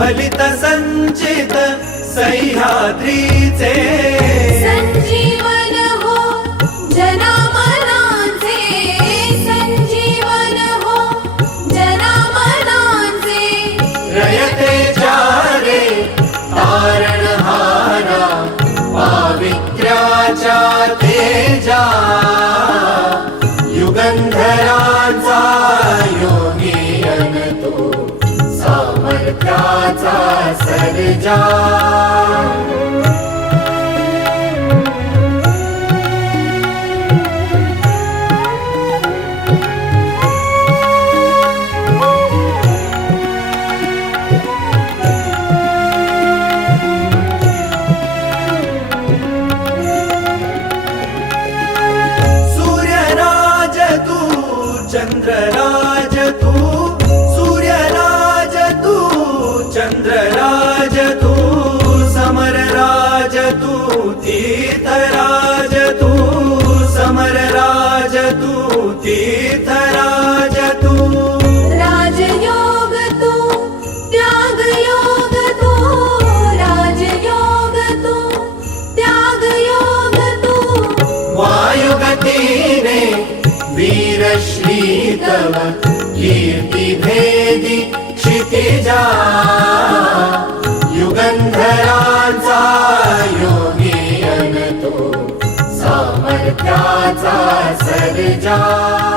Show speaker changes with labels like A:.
A: सुफलित संचित सह्याद्रीचे।
B: संजीवन हो जनामनांचे। संजीवन हो जनामनांचे।
A: रयतेच्या रे तारणहारा पावित्र्याच्या तेजा। त्याचा सर्जा तू तीर्थराज तू समरराज तू तीर्थराज तू
B: राजयोग तू त्यागयोग तू राजयोग तू त्यागयोग तू
A: वायुगतीने वीरश्री तव कीर्ती भेदी क्षितिजा। युगंधराचा योगी अन तो सामर्थ्याचा सर्जा